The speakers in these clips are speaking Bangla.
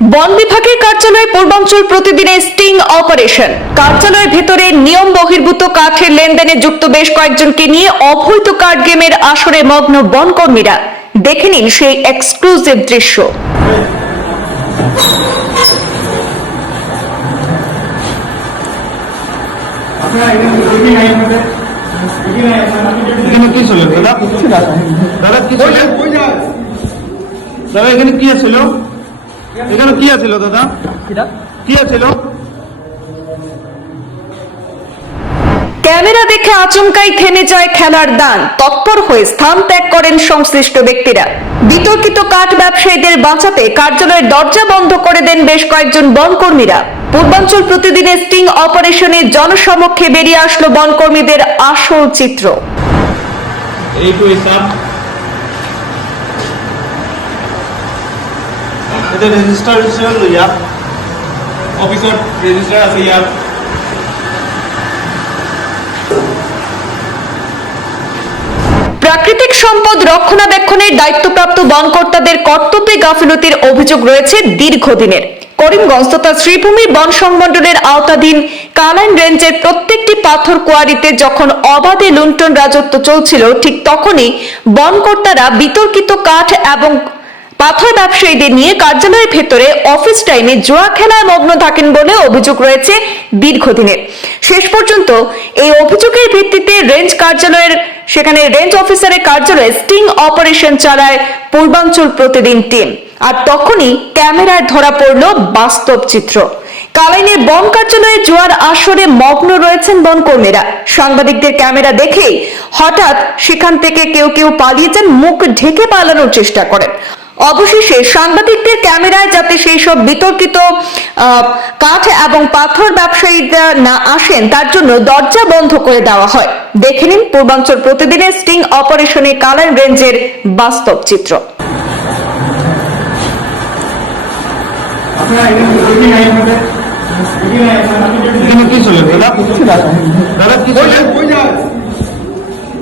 বন বিভাগের কার্যালয়ে পূর্বাঞ্চল প্রতিদিনে স্টিং অপারেশন। কার্যালয়ের ভেতরে নিয়ম বহির্ভূত কাঠের লেনদেনে যুক্ত বেশ কয়েকজনকে নিয়ে অবৈধ কার্ড গেমের আসরে মগ্ন বনকর্মীরা। দেখে নিন সেই এক্সক্লুসিভ দৃশ্য। কি ছিল? দাদা, কি ছিল? দাদা, এখানে কি ছিল? এখানে কি ছিল দাদা? কি ছিল ক্যামেরা দেখে আচমকাই থেমে যায় খেলার দান। তৎপর হয়ে স্থান ত্যাগ করেন সংশ্লিষ্ট ব্যক্তিরা। বিতর্কিত কাঠ ব্যবসায়ীদের বাঁচাতে কার্যালয়ের দরজা বন্ধ করে দেন বেশ কয়েকজন বনকর্মীরা। পূর্বাঞ্চল প্রতিদিনের স্টিং অপারেশনে জনসমক্ষে বেরিয়ে আসলো বনকর্মীদের আসল চিত্র। রেজিস্টার অফিসত রেজিস্টার আছে ইয়াত প্রাকৃতিক সম্পদ রক্ষণাবেক্ষণের দায়িত্বপ্রাপ্ত বনকর্তাদের কর্তব্যে গাফিলতির অভিযোগ রয়েছে দীর্ঘদিনের। করিমগঞ্জ তথা শ্রীভূমি বন সংমণ্ডলের আওতাধীন কালাইন রেঞ্জের প্রত্যেকটি পাথর কোয়ারিতে যখন অবাধে লুণ্ঠন রাজত্ব চলছিল, ঠিক তখনই বনকর্তারা বিতর্কিত কাঠ এবং পাথর ব্যবসায়ীদের নিয়ে কার্যালয়ের ভেতরে অফিস টাইমে জোয়া খেলায় মগ্ন থাকেন বলে অভিযোগ রয়েছে দীর্ঘদিনের। শেষ পর্যন্ত এই অভিযোগের ভিত্তিতে রেঞ্জ কার্যালয়ের, সেখানে রেঞ্জ অফিসারের কার্যালয়ে স্টিং অপারেশন চালায় পূর্বাঞ্চল প্রতিদিন টিম আর তখনই ক্যামেরায় ধরা পড়ল বাস্তব চিত্র। কালাইনের বন কার্যালয়ে জোয়ার আসরে মগ্ন রয়েছেন বনকর্মীরা। সাংবাদিকদের ক্যামেরা দেখেই হঠাৎ সেখান থেকে কেউ কেউ পালিয়ে যান, মুখ ঢেকে পালানোর চেষ্টা করেন। অবশেষে সাংবাদিকদের ক্যামেরায় যাতে সেই সব বিতর্কিত কাঠ এবং পাথর ব্যবসায়ীরা না আসেন, তার জন্য দরজা বন্ধ করে দেওয়া হয়। দেখে নিন পূর্বাঞ্চল প্রতিদিনের স্টিং অপারেশনে কালার রেঞ্জের বাস্তব চিত্র।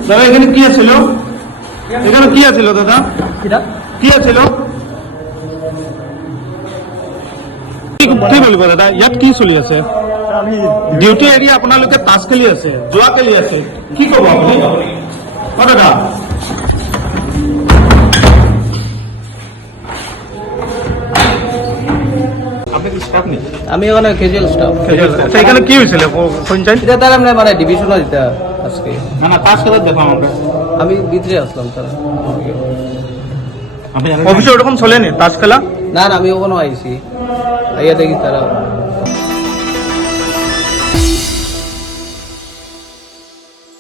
দাদা, এখানে কি ছিল? এখানে কি ছিল দাদা? কি ছিল কি- বলিব দাদা? ইয়াত কি চলি আছে? ডিউটি এৰি আপোনালোকে তাচ খেলি আছে যোৱা খেলি আছে। কি ক'ব আপুনি? দাদা। আমি ওখানে ক্যাজুয়াল স্টাফ আচ্ছা এখানে কি হয়েছিল শুনছেন এটা তার আমরা মানে ডিভিশনও দিতে আজকে। না না তাস খেলার দেখো আমাকে আমি ভিতরে আসলাম তারা অফিসে ওরকম চলেনি তাস খেলা? না না আমি ওখানে আইছি। আইয়া দেখি তারা